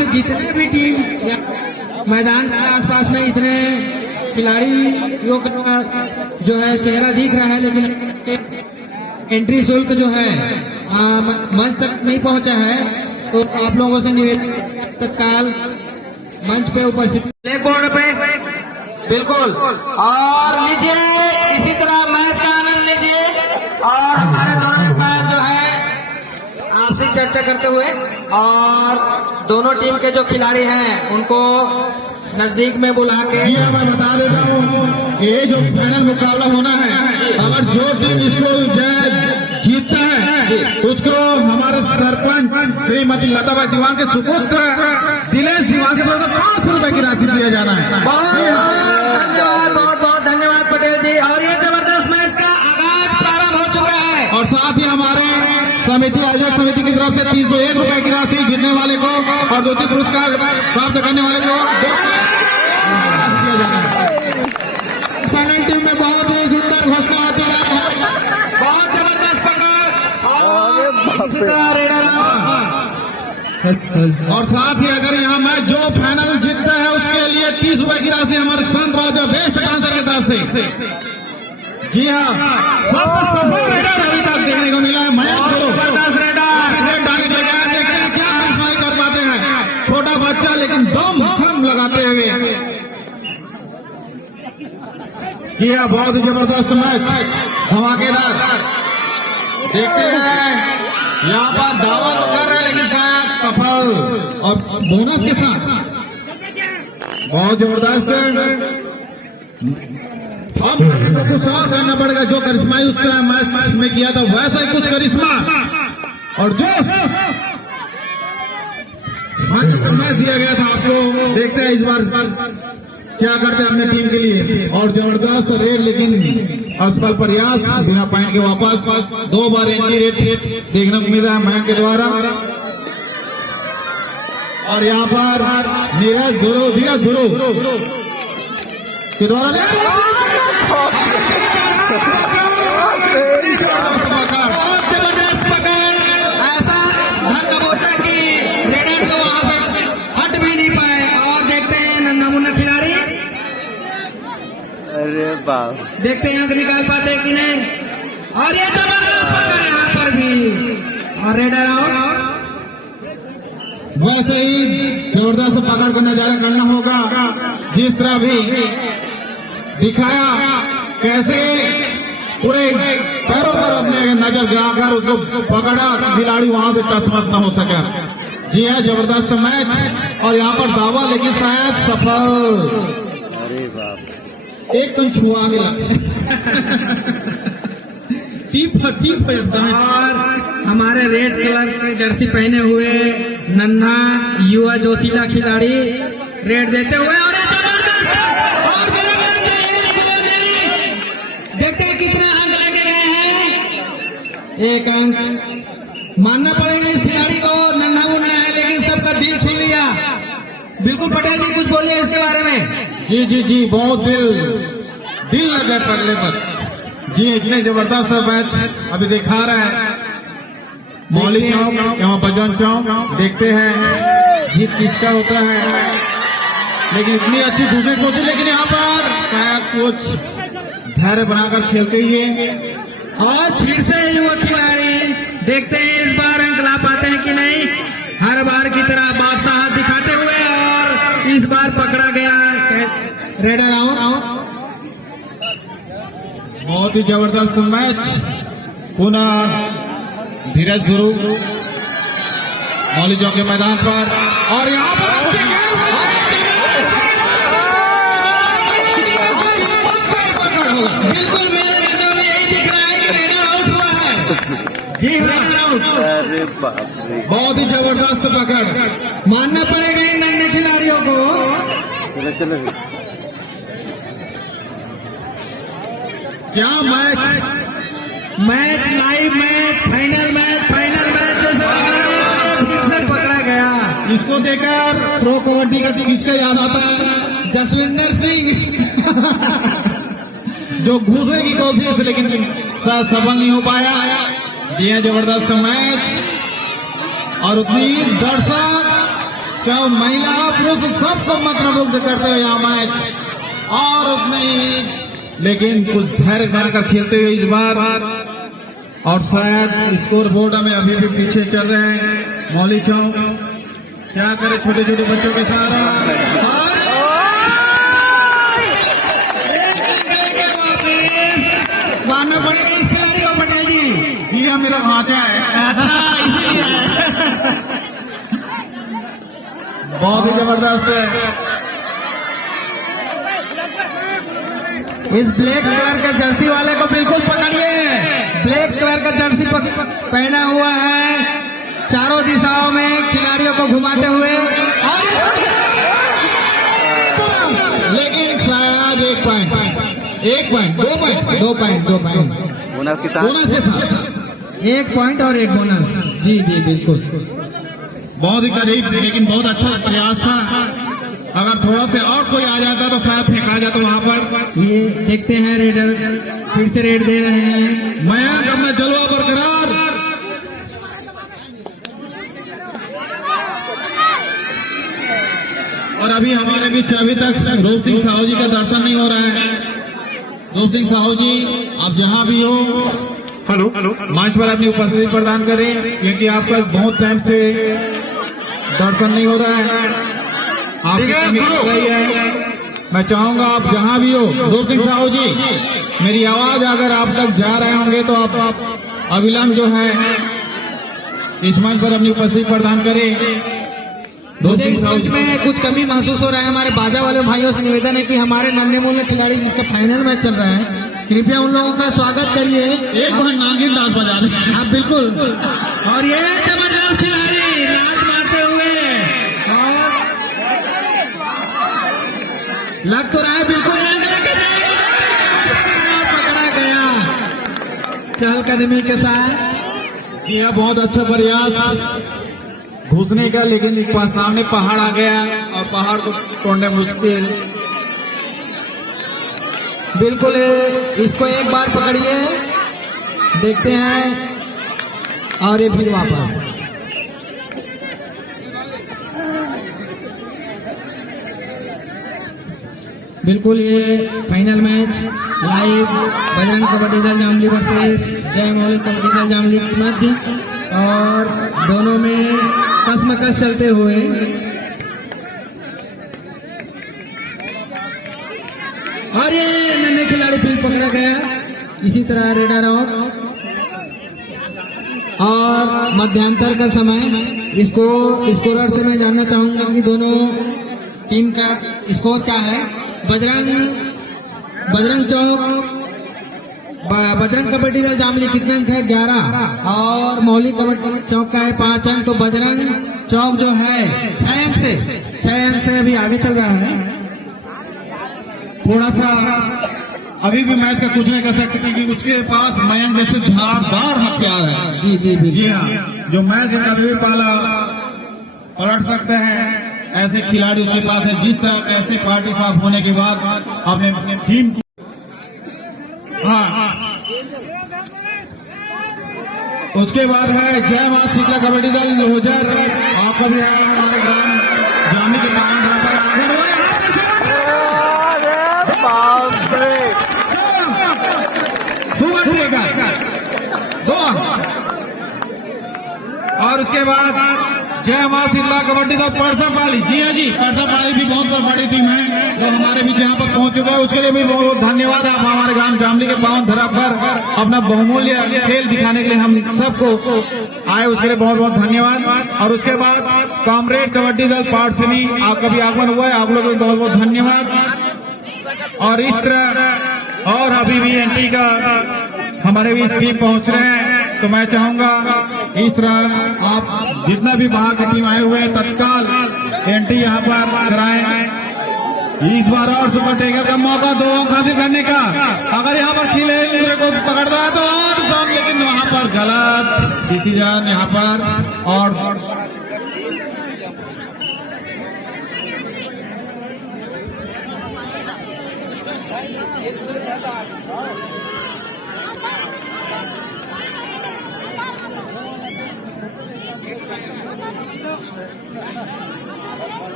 के जितने भी टीम या मैदान के आसपास में इतने खिलाड़ियों का जो है चेहरा दिख रहा है, लेकिन एंट्री शुल्क जो है मंच तक नहीं पहुंचा है, तो आप लोगों से निवेदन तत्काल मंच पे उपस्थित ब्लैक बोर्ड पे बिल्कुल और लीजिए, इसी तरह मैच का आनंद लीजिए और हमारे दोनों मैच जो है आपसे चर्चा करते हुए और दोनों टीम के जो खिलाड़ी हैं उनको नजदीक में बुला के मैं बता देता हूँ, ये जो फाइनल मुकाबला होना है, अगर जो टीम इसको जीतता है उसको हमारे सरपंच श्रीमती लताबाई दीवान के सुपुत्र दिलेश दीवान के तरफ से 500 रुपए की राशि दिया जाना है। धन्यवाद, बहुत बहुत धन्यवाद पटेल जी। और ये जबरदस्त मैच का आगाज प्रारंभ हो चुका है और साथ ही हमारे समिति आयोजक समिति की तरफ से 301 रुपए की राशि जीतने वाले को और द्वितीय पुरस्कार प्राप्त करने वाले को फाइनल टीम में बहुत ही सुंदर घोषणा होती है, बहुत जबरदस्त और साथ ही अगर यहाँ मैच जो फाइनल जीतता है उसके लिए 30 रुपए की राशि हमारे संत राजा बेस्ट डांसर की तरफ से। जी हाँ, सबसे सफल रेडर अभी तक देखने को मिला है मयंक गुरु। देखते हैं क्या कमाई कर पाते हैं, छोटा बच्चा लेकिन दम लगाते हुए। जी हाँ, बहुत ही जबरदस्त मैच, धमाकेदार। देखते हैं यहाँ पर दावा तो कर रहे हैं लेकिन शायद सफल और बोनस के साथ बहुत जबरदस्त। अब कुछ और करना पड़ेगा, जो करिश्मा उसका मैच में किया था वैसा ही कुछ करिश्मा और जोश मैच दिया गया था आपको। देखते हैं इस बार क्या करते हैं अपने टीम के लिए। और जबरदस्त रेड, लेकिन असफल प्रयास, बिना पॉइंट के वापस 2 बार एंट्री रेट देखने को मिल रहा है मयंक के द्वारा। और यहाँ पर धीरज ध्रुव के द्वारा जबरदस्त पकड़, ऐसा धन दबोचा कि रेडर को वहां से हट भी नहीं पाए। और देखते हैं नन्ना मुन्ना खिलाड़ी, अरे बाप, देखते हैं यहाँ निकाल पाते कि नहीं। और ये जबरदस्त पकड़ यहाँ पर भी, और रेडर आउट। वैसे ही जबरदस्त पकड़ को नजारा करना होगा, जिस तरह भी दिखाया कैसे पूरे पैरों पर अपने नजर गिराकर उसको पकड़ा, खिलाड़ी वहां से टचमच न हो सका। जी है, जबरदस्त मैच और यहाँ पर दावा लेकिन शायद सफल। अरे बाप, एक तो छुआ गया टीप और हमारे रेड कलर की जर्सी पहने हुए नन्हा युवा जोशीला खिलाड़ी रेड देते हुए, और देखते हैं कितने अंक लगे गए हैं। 1 अंक मानना पड़ेगा इस खिलाड़ी को, नन्हा मुन्ना है लेकिन सबका दिल छू लिया। बिल्कुल पटेल जी कुछ बोलिए इसके बारे में। जी, बहुत दिल लगा पगले पर। जी, इतने जबरदस्त मैच अभी दिखा रहा है मौलिक चौक, यहाँ बजन चौक। देखते हैं जीत किसका होता है, लेकिन इतनी अच्छी दूसरी कोशिश, लेकिन यहाँ पर शायद कुछ धैर्य बनाकर खेलते ही है। और फिर से युवा खिलाड़ी, देखते हैं इस बार अंक ला पाते हैं कि नहीं। हर बार की तरह बादशाह दिखाते हुए, और इस बार पकड़ा गया रेडर आउट। बहुत ही जबरदस्त मैच, पुनः धीरज गुरु मौली चौक के मैदान पर। और यहाँ पर बिल्कुल मेरे नजर में यही दिख रहा है कि रेडर आउट हुआ है। जी रेडर आउट। अरे बाप रे, बहुत ही जबरदस्त पकड़, मानना पड़ेगा इन नन्हे खिलाड़ियों को। चलो क्या match live match, final match जैसे पकड़ा गया। इसको देखकर प्रो कबड्डी का किसका याद आता है? जसविंदर सिंह जो घुसने की कोशिश लेकिन सफल नहीं हो पाया। जी हाँ, जबरदस्त मैच और उतनी दर्शक चाहे महिला पुरुष सबको मतमुग्ध करते हुए यहाँ मैच और उसने ही लेकिन कुछ धैर्य बनाकर खेलते हुए इस बार और शायद स्कोर बोर्ड में अभी भी पीछे चल रहे हैं मौली चौक। क्या करे छोटे छोटे बच्चों के सहारा मानना पड़ेगा इस खिलाड़ी को पटेल जी। जी हाँ मेरा भांजा है। बहुत ही जबरदस्त है। इस ब्लैक कलर के जर्सी वाले को बिल्कुल पकड़िए। ब्लैक कलर का जर्सी पहना हुआ है, चारों दिशाओं में खिलाड़ियों को घुमाते हुए लेकिन शायद 1 पॉइंट 2 पॉइंट बोनस के साथ बोनस के साथ 1 पॉइंट और 1 बोनस। जी जी बिल्कुल, बहुत ही करीब लेकिन बहुत अच्छा प्रयास था। अगर थोड़ा से और कोई आ जाता तो शायद फेंका जाता वहां पर। ये देखते हैं रेडर फिर से रेड दे रहे हैं। मयंक अपना जलवा बरकरार। और अभी हमारे बीच अभी तक रूप सिंह साहू जी का दर्शन नहीं हो रहा है। रूप सिंह साहू जी आप जहां भी हो हेलो मंच पर अपनी उपस्थिति प्रदान करें क्योंकि आपका बहुत टाइम से दर्शन नहीं हो रहा है, आपकी कमी हो रही है। मैं चाहूंगा आप जहां भी हो रूप सिंह साहू जी मेरी आवाज अगर आप तक जा रहे होंगे तो आप अविलंब जो है इस मंच पर अपनी उपस्थिति प्रदान करें। मुझे इस मैच में कुछ कमी महसूस हो रहा है। हमारे बाजा वाले भाइयों से निवेदन है कि हमारे नन्हे मूल्य खिलाड़ी जिसका फाइनल मैच चल रहा है कृपया उन लोगों का स्वागत करिए। एक बार नागिन डांस बजा रहे हाँ बिल्कुल। और ये जबरदस्त खिलाड़ी नाच मारते हुए और लग तो रहा है बिल्कुल पकड़ा गया चहल कदमी के साथ। यह बहुत अच्छा प्रयास घुसने का लेकिन सामने पहाड़ आ गया और पहाड़ को तोड़ने मुश्किल। बिल्कुल इसको एक बार पकड़िए, देखते हैं और ये फिर वापस। बिल्कुल ये final match live Bajrang kabaddi दल जामली वर्सेस जय मौली कबड्डी दल जामली के मध्य और दोनों में कसमकस चलते हुए और ये नन्हे खिलाड़ी फिर पकड़ा गया। इसी तरह रेडर और मध्यांतर का समय इसको स्कोरर से मैं जानना चाहूंगा कि दोनों टीम का स्कोर क्या है। बजरंग चौक बजरंग कबड्डी दल जामली कितने अंक है 11 और मौली कबड्डी चौक का है 5 अंक। तो बजरंग चौक जो है 6 अंक से अभी आगे चल रहा है। थोड़ा सा अभी भी मैच का कुछ नहीं कर सकते क्योंकि उसके पास मयंक जैसे धारदार हथियार है। जी हाँ, जो मैच कभी भी पाला पलट सकते हैं ऐसे खिलाड़ी उसके पास है। जिस तरह ऐसे पार्टी साफ होने के बाद अपने टीम की उसके बाद है जय मां शीतला कबड्डी दल लोहजर। आपका भी है हमारे ग्राम जामी के कारण और उसके बाद जय मां शीतला कबड्डी दल परसा पाली। जी हाँ जी, परसा पाली भी बहुत बड़ी टीम है जो हमारे बीच यहाँ पर पहुंच चुका है। उसके लिए भी बहुत बहुत धन्यवाद। आप हमारे ग्राम जामली के पावन धरा पर अपना बहुमूल्य खेल दिखाने के लिए हम सबको आए, उसके लिए बहुत बहुत धन्यवाद। और उसके बाद कॉमरेड कबड्डी दल पाठसिनी आपका भी आगमन हुआ है, आप लोगों को बहुत बहुत धन्यवाद। और इस तरह और अभी भी एंट्री का हमारे बीच टीम पहुंच रहे हैं तो मैं चाहूंगा इस तरह आप जितना भी बाहर की टीम आए हुए हैं तत्काल एंट्री यहाँ पर कराएं। इस बार और सुपर टेकर का मौका 2 अंक हासिल करने का। अगर यहाँ पर खिले को पकड़ता है तो और लेकिन वहाँ पर गलत डिसीजन यहाँ पर। और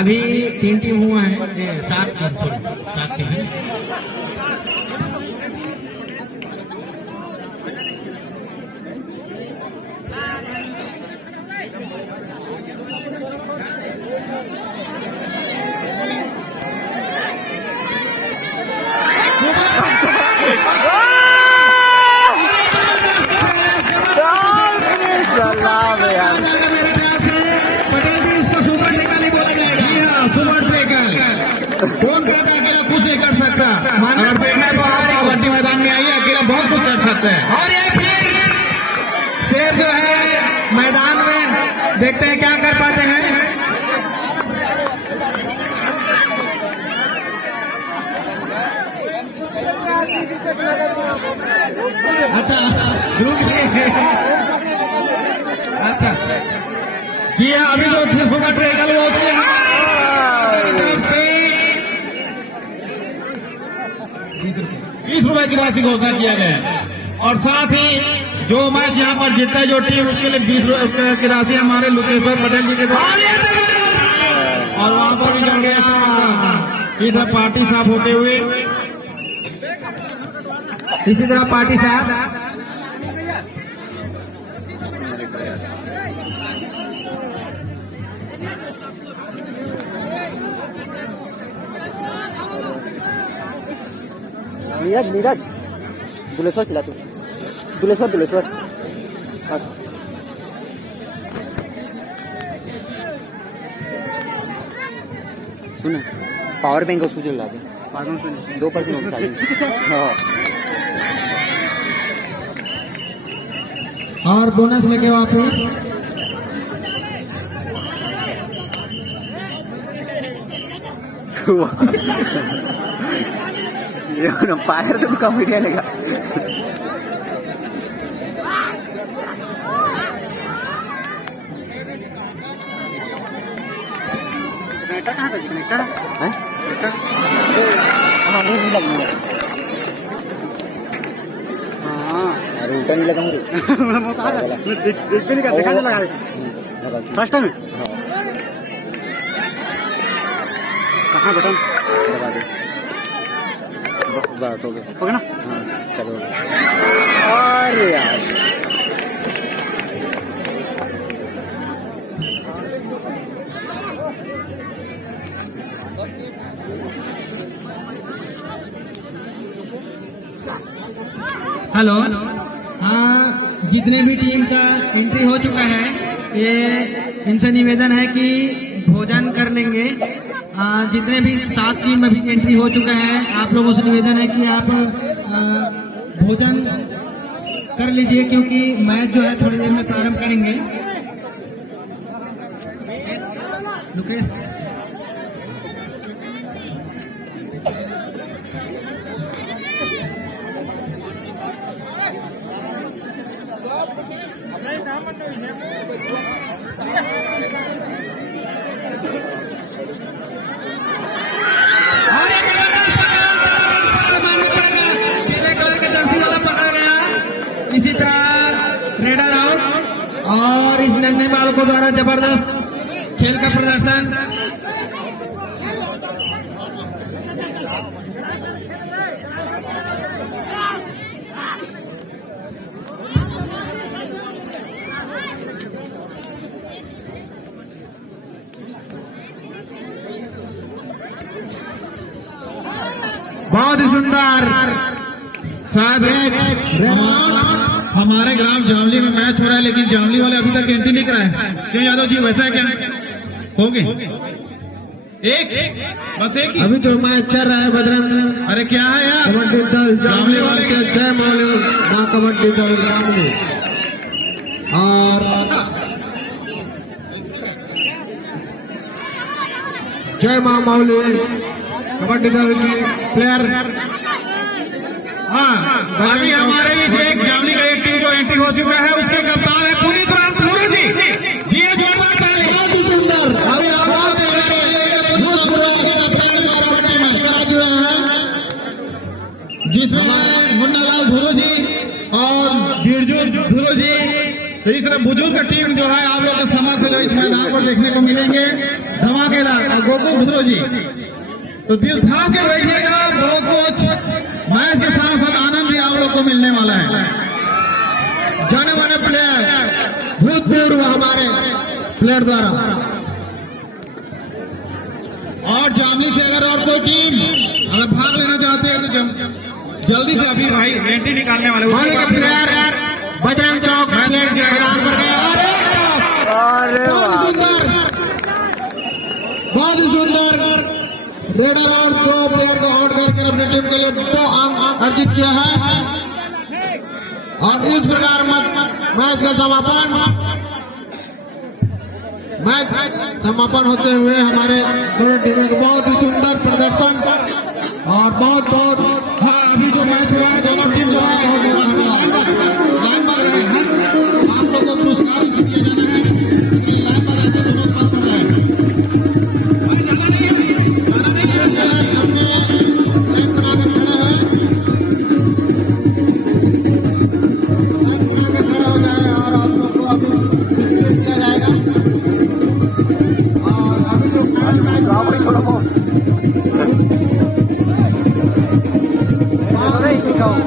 अभी 3 टीम हुआ है, 7 टीम है। सलाम यार। पटेल जी इसको सुपर ट्रेकर ही बोला जाएगा। जी हाँ, सुपर ट्रेकर। कौन कहता है अकेला कुछ नहीं कर सकता? अगर देखना है तो आप कबड्डी मैदान में आइए, अकेला बहुत कुछ कर सकते हैं। और ये फिर जो है मैदान में देखते हैं क्या कर पाते हैं। अच्छा अच्छा जी हाँ, अभी जो सुपर ट्रेकर वो उसके तरफ से 20 रुपए की राशि घोषणा किया गया है। और साथ ही जो मैच यहाँ पर जीतता है जो टीम, उसके लिए 20 रुपए की राशि हमारे लुकेश्वर पटेल जी के द्वारा। और वहाँ पर भी जम गया इधर पार्टी साफ होते हुए। इसी तरह पार्टी साहब नीरज दुलेश्वर चला तू। दुलेश्वर सुन, पावर बैंक का स्विच ला दे। 2% हाँ। और बोनस लेके वापस। ये फायर तो कॉमेडियन है। कनेक्टर कहाँ था? कनेक्टर है? हाँ, नहीं लगी है। हाँ, अरे उल्टा नहीं लगा मुझे। वो कहाँ था? देखते नहीं, देखा नहीं लगा। फर्स्ट टाइम कहाँ बटन दबा दे। बस हो गया, ना? हाँ, चलो। अरे यार, हेलो। हाँ, जितने भी टीम का एंट्री हो चुका है, ये इनसे निवेदन है कि भोजन कर लेंगे। जितने भी 7 टीम अभी एंट्री हो चुका है, आप लोगों से निवेदन है कि आप भोजन कर लीजिए, क्योंकि मैच जो है थोड़ी देर में प्रारंभ करेंगे। लुकेश इसी तरह रेडर आउट। और इस नन्हे बालकों द्वारा जबरदस्त खेल का प्रदर्शन। बहुत ही सुंदर साहब। हमारे ग्राम जामली में मैच हो रहा है, लेकिन जामली वाले अभी तक एंट्री नहीं कराए। क्यों यादव जी, वैसा है क्या? हो गए एक बस एक ही। अभी तो मैच चल रहा है बजरंग। अरे क्या है यार, कबड्डी दल जामली वाले के जय मौली माँ कबड्डी दल जामली। और जय माँ मौली कबड्डी दल की प्लेयर। हाँ, अभी हमारे बीच एक जामली का एक टीम जो एंट्री हो चुका है, उसके कप्तान है पुनीत राम पुरू जी। ये जोरदार ताली। बहुत ही सुंदर। अभी आवाज जिसमें मुन्नालाल धुरो जी और बिरजू धुरो जी। तो इस तरह बुजुर्ग टीम जो है आप लोग के समझ से जो इस मैदान पर देखने को मिलेंगे। धमाकेदार। और गोकुल मिश्रो जी, तो दिल था के बैठिएगा, बहुत कुछ मैच के साथ साथ आनंद भी आप लोग को मिलने वाला है। जाने माने प्लेयर, भूतपूर्व हमारे प्लेयर द्वारा। और जामली से अगर और कोई टीम अगर भाग लेना चाहते हैं तो जल्दी से अभी भाई एंट्री निकालने वाले माने का प्लेयर बजरंग चौक प्लेयर के मैदान पर गए। अरे बहुत वाह सुंदर, बहुत ही सुंदर रेडर और 2 प्लेयर को आउट करके अपनी टीम के लिए 2 अंक अर्जित किया है। और इस प्रकार मैच का समापन होते हुए हमारे दोनों टीमों को बहुत ही सुंदर प्रदर्शन और बहुत हाँ, अभी जो मैच हुआ है दोनों टीम जो है लाइन पर रहे हैं। आप लोगों को पुरस्कार दिए जाना है, लाइन पर रहते दोनों पास कर रहे हैं। भाई जाना नहीं है, हमने लाइन बनाकर खड़े हैं, लाइन बनाकर खड़ा हो जाए और आप लोग को अभी डिस्प्ले किया जाएगा। और अभी जो थोड़ा बहुत हाँ,